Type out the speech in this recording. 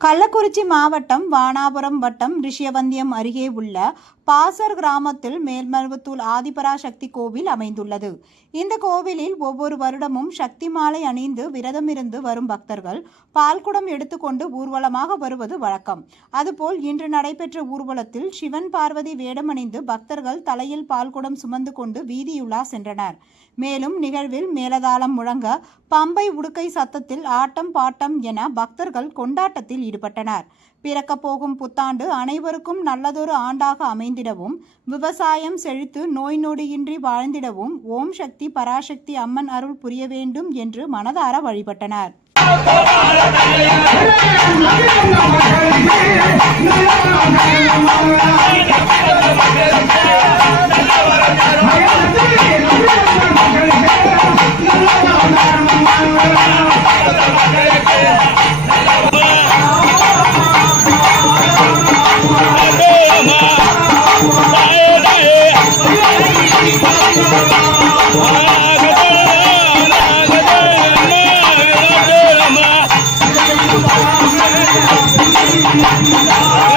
கள்ளக்குறிச்சி மாவட்டம் வானாபுரம் வட்டம் ரிஷியவந்தியம் அருகே உள்ள பாசர் கிராமத்தில் மேல்மருவத்தூர் ஆதிபராசக்தி கோவில் அமைந்துள்ளது. இந்த கோவிலில் ஒவ்வொரு வருடமும் சக்தி மாலை அணிந்து விரதமிருந்து வரும் பக்தர்கள் பால்குடம் எடுத்துக்கொண்டு ஊர்வலமாக வருவது வழக்கம். அதுபோல் இன்று நடைபெற்ற ஊர்வலத்தில் சிவன் பார்வதி வேடமணிந்து பக்தர்கள் தலையில் பால்குடம் சுமந்து கொண்டு வீதியுலா சென்றனர். மேலும் நிகழ்வில் மேலதாளம் முழங்க பம்பை உடுக்கை சத்தத்தில் ஆட்டம் பாட்டம் என பக்தர்கள் கொண்டாட்டத்தில் ஈடுபட்டனர். பிறக்கப் போகும் புத்தாண்டு அனைவருக்கும் நல்லதொரு ஆண்டாக அமைந்திடவும் விவசாயம் செழித்து நோய் நொடியின்றி வாழ்ந்திடவும் ஓம் சக்தி பராசக்தி அம்மன் அருள் புரிய வேண்டும் என்று மனதார வழிபட்டனர். ஐயா